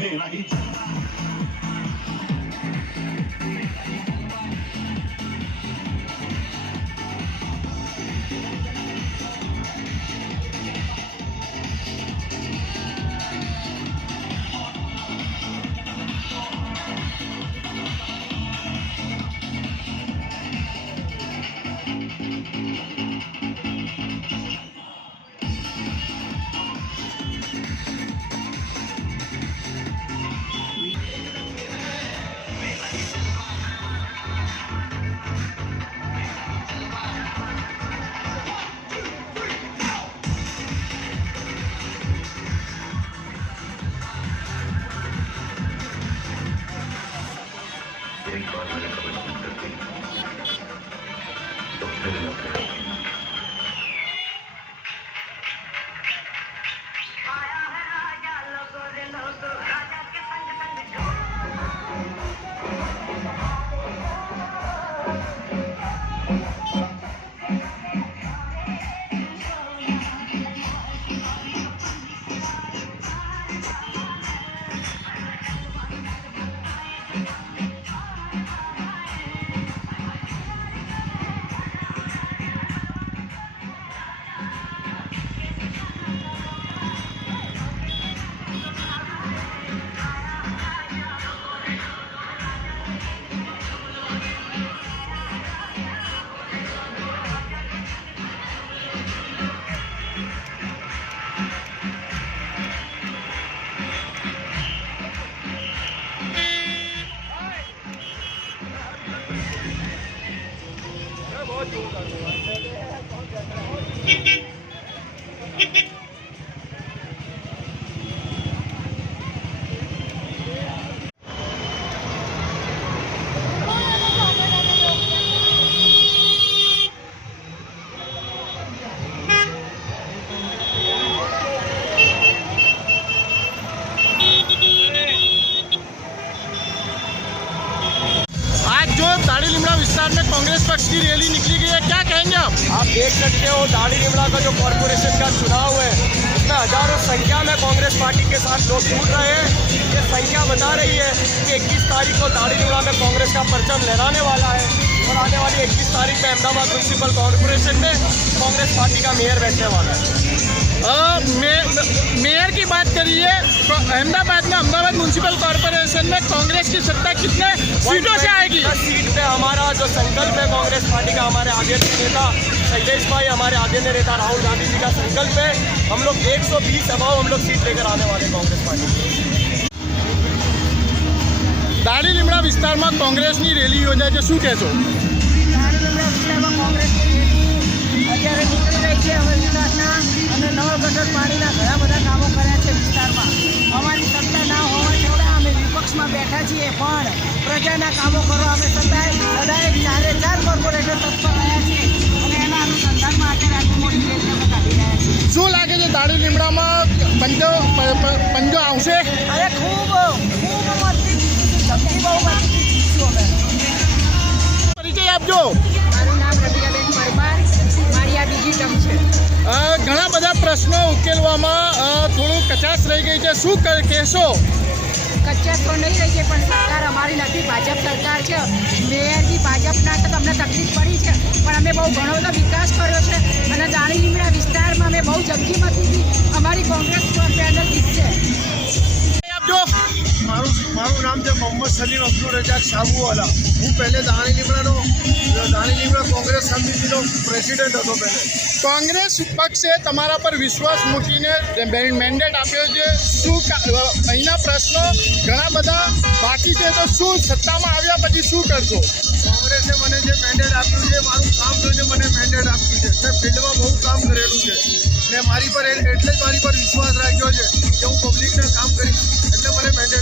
मेरा ही एक बार मैंने कब्र कर दी तो फिर न फिर दाढ़ी लिमड़ा विस्तार में कांग्रेस पक्ष की रैली निकली गई है, क्या कहेंगे आप देख सकते हो दाढ़ी लिमड़ा का जो कॉर्पोरेशन का चुनाव है उसमें हजारों संख्या में कांग्रेस पार्टी के साथ लोग जुड़ रहे हैं। ये संख्या बता रही है कि 21 तारीख को दाढ़ी लिमड़ा में कांग्रेस का परचम लहराने वाला है और आने वाली 21 तारीख में अहमदाबाद म्यूनसिपल कॉर्पोरेशन में कांग्रेस पार्टी का मेयर बैठने वाला है। मेयर की बात करिए तो अहमदाबाद म्यूनसिपल कॉर्पोरेशन में कांग्रेस की सत्ता कितने सीटों से आएगी? 10 सीट पे हमारा जो संकल्प है कांग्रेस पार्टी का, हमारे आदरणीय नेता शैलेश भाई, हमारे आदरणीय नेता राहुल गांधी जी का संकल्प है। हम लोग 120 अबाव हम लोग सीट लेकर आने वाले कांग्रेस पार्टी। दाढ़ी लिमड़ा विस्तार में कांग्रेस की रैली योजाय છે, શું કહેશો? દાઢી લીમડા વિસ્તારમાં કોંગ્રેસની રેલી અત્યારે નીકળી રહી છે। હવે વિકાસના અને નવા ગટર પાણીના ઘણા બધા કામો કર્યા છે વિસ્તારમાં। અમારી સત્તા ના હોવા છતાં અમે વિપક્ષમાં બેઠા છીએ, પણ પ્રજાના કામો કરવા અમે સદાય 4 કોર્પોરેટર તત્પર રહ્યા છીએ અને એના અનુસંધાનમાં અત્યારે આટલી મોટી રેલી અમે કાઢી રહ્યા છીએ। શું લાગે છે દાढ़ी લીમડામાં પંજો આવશે? અરે ખૂબ મસ્તી ધમકી બહુ મસ્તી જીતશું અમે। પરિચય આપજો। મારું નામ રવિયાબેન પરમાર, મારી આ બીજી ટર્મ છે। ઘણા બધા પ્રશ્નો ઉકેલવામાં થોડું કચાશ રહી ગઈ છે, શું કહેશો? કચ્ચા તો નહીં રહી છે, પણ સરકાર અમારી નથી, ભાજપ સરકાર છે। મેયરજી ભાજપના તો તમને તકલીફ પડી છે, પણ અમે બહુ ઘણો બધો વિકાસ કર્યો છે અને દાढ़ी લીમડા વિસ્તારમાં અમે બહુ જંગી મતીથી અમારી કોંગ્રેસ પેનલ જીતશે। આપજો। મારું નામ છે મોહમ્મદ સલીમ અબ્દુલ રજાક સાબુવાલા। હું પહેલે દાढ़ी લીમડા કોંગ્રેસ સમિતિનો પ્રેસિડેન્ટ હતો। પહેલે કોંગ્રેસ પક્ષે તમારા પર વિશ્વાસ મૂકીને મેન્ડેટ આપ્યો છે, શું અહીંના પ્રશ્નો ઘણા બધા બાકી છે, તો શું સત્તામાં આવ્યા પછી શું કરશો? કોંગ્રેસે મને જે મેન્ડેટ આપ્યું છે, મારું કામ જોઈને મને મેન્ડેટ આપ્યું છે। મેં ફિલ્ડમાં બહુ કામ કરેલું છે ને મારી પર વિશ્વાસ રાખ્યો છે કે હું પબ્લિકના કામ કરીશ, એટલે મને મેન્ડેટ